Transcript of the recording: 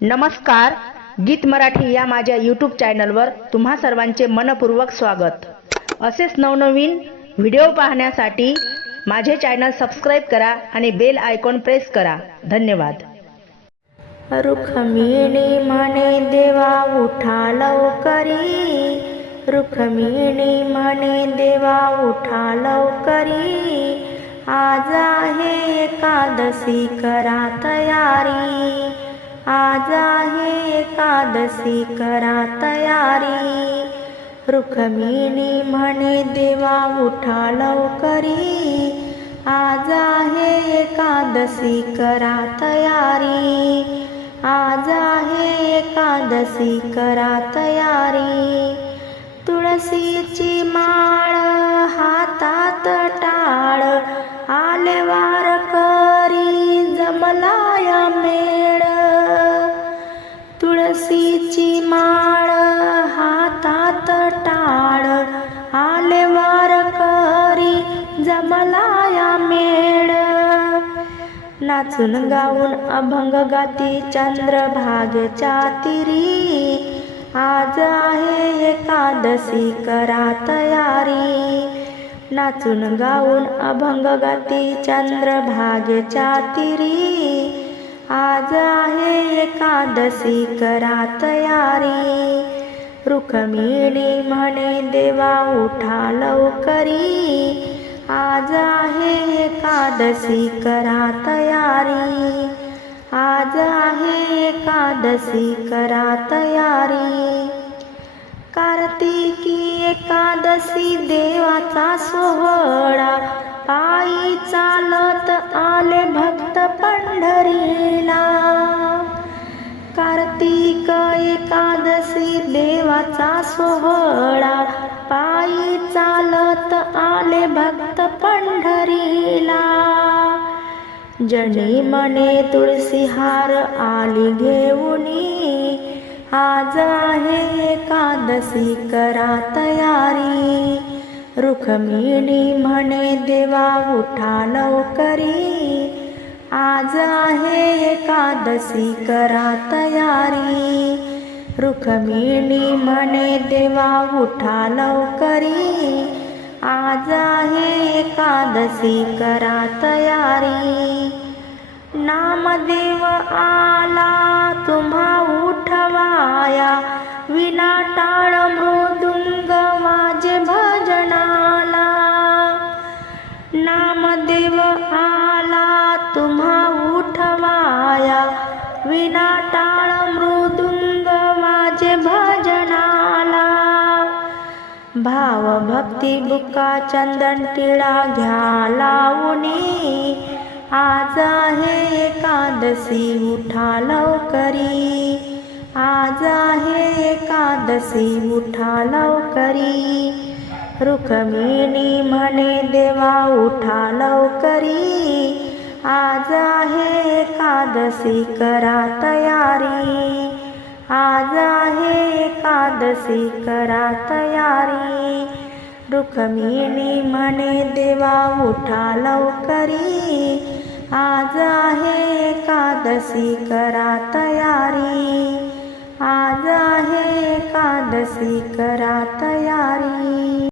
नमस्कार गीत मराठी या माझ्या यूट्यूब चॅनलवर तुम्हा सर्वांचे मनपूर्वक स्वागत. असेच नवनवीन व्हिडिओ पाहण्यासाठी माझे चॅनल सबस्क्राईब करा आणि बेल आयकॉन प्रेस करा. धन्यवाद. रुखमिणी म्हणे देवा उठा लवकरी. रुखमिणी म्हणे देवा उठा लवकरी. आज आहे एकादशी करा तयारी. आज आहे एकादशी करा तयारी. रुखमिणी म्हणे देवा उठा लवकरी. आज आहे एकादशी करा तयारी. आज आहे एकादशी करा तयारी. तुळशीची माळ नाचून गाऊन अभंग गाती चंद्रभागेच्या तिरी आज आहे एकादशी करा तयारी. नाचून गाऊन अभंग गाती चंद्रभागेच्या तिरी आज आहे एकादशी करा तयारी. रुक्मिणी म्हणे देवा उठा लवकरी. आज आहे एकादशी करा तयारी. आज आहे एकादशी करा तयारी. कार्तिकी एकादशी देवाचा सोहळा. पायी चालत देवाचा सोहळा. पायी चालत आले भक्त पंढरीला. जणी मने तुळशी हार आली घेऊनी. आज आहे एकादशी करा तयारी. रुखमिणी म्हणे देवा उठा लवकरी. आज आहे एकादशी करा तयारी. रुखमिणी म्हणे देवा उठा लवकरी. आज आहे एकादशी करा तयारी. नामदेव आला तुम्हा उठवाया. विना टाळ मृदुंग माझे भजनाला. नामदेव भाव भक्ती बुका चंदन टिळा घ्या लावणी आज आहे एकादशी उठा लवकरी. आज आहे एकादशी उठा लवकरी. रुक्मिणी म्हणे देवा उठा लवकरी. आज आहे एकादशी करा तयारी. आज आहे एकादशी करा तयारी. रुक्मिणी म्हणे देवा उठा लवकरी. आज आहे एकादशी करा तयारी. आज आहे एकादशी करा तयारी.